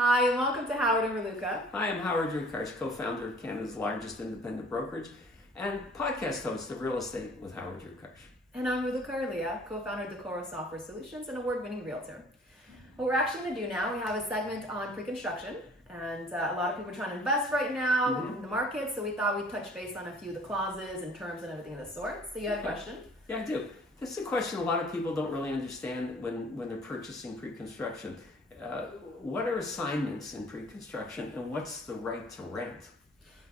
Hi, and welcome to Howard and Raluca. Hi, I'm Howard Raluca, co-founder of Canada's largest independent brokerage and podcast host of Real Estate with Howard Raluca. And I'm Raluca, co-founder of Decoro Software Solutions and award-winning realtor. What we're actually going to do now, we have a segment on pre-construction, and a lot of people are trying to invest right now in the market, so we thought we'd touch base on a few of the clauses and terms and everything of the sort. So you have a question? Yeah, I do. This is a question a lot of people don't really understand when they're purchasing pre-construction. What are assignments in pre-construction, and what's the right to rent?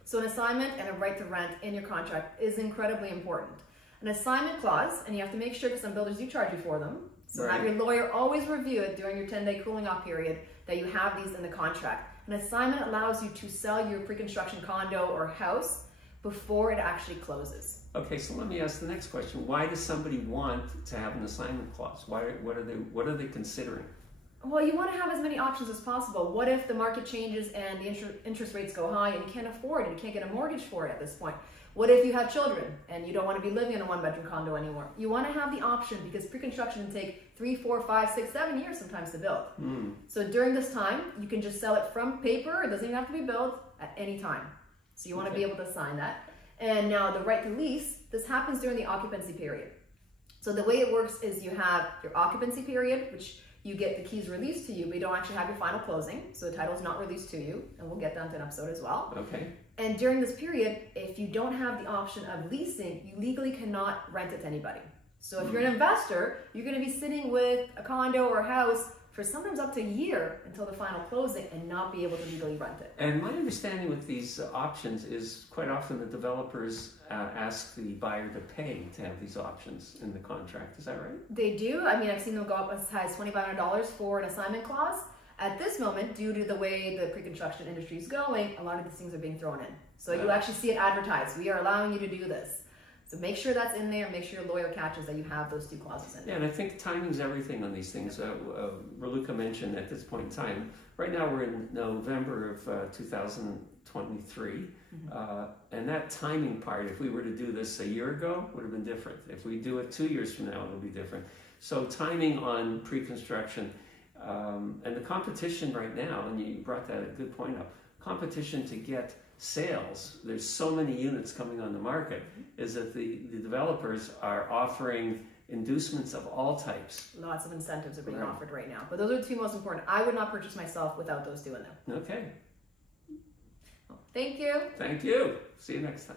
So an assignment and a right to rent in your contract is incredibly important. An assignment clause, and you have to make sure, because some builders do charge you for them, so have your lawyer always review it during your 10-day cooling off period that you have these in the contract. An assignment allows you to sell your pre-construction condo or house before it actually closes. Okay, so let me ask the next question. Why does somebody want to have an assignment clause? What are they considering? Well, you want to have as many options as possible. What if the market changes and the interest rates go high and you can't afford it, you can't get a mortgage for it at this point? What if you have children and you don't want to be living in a one-bedroom condo anymore? You want to have the option, because pre-construction can take 3, 4, 5, 6, 7 years sometimes to build. So during this time, you can just sell it from paper. It doesn't even have to be built at any time. So you want to be able to sign that. And now the right to lease, this happens during the occupancy period. So the way it works is you have your occupancy period, which you get the keys released to you, but you don't actually have your final closing. So the title is not released to you, and we'll get that into an episode as well. Okay. And during this period, if you don't have the option of leasing, you legally cannot rent it to anybody. So if you're an investor, you're going to be sitting with a condo or a house for sometimes up to a year until the final closing and not be able to legally rent it. And my understanding with these options is quite often the developers ask the buyer to pay to have these options in the contract. Is that right? They do. I mean, I've seen them go up as high as $2,500 for an assignment clause. At this moment, due to the way the pre-construction industry is going, a lot of these things are being thrown in. So you actually see it advertised. We are allowing you to do this. So make sure that's in there. Make sure your lawyer catches that you have those two clauses in there. Yeah, and I think timing's everything on these things. Raluca mentioned at this point in time, right now we're in November of 2023, and that timing part, if we were to do this a year ago, would have been different. If we do it 2 years from now, it'll be different. So timing on pre-construction, and the competition right now, and you brought that a good point up, competition to get sales, there's so many units coming on the market, is that the developers are offering inducements of all types. Lots of incentives are being offered right now, but those are the two most important. I would not purchase myself without those two in them. Okay. Well, thank you. Thank you. See you next time.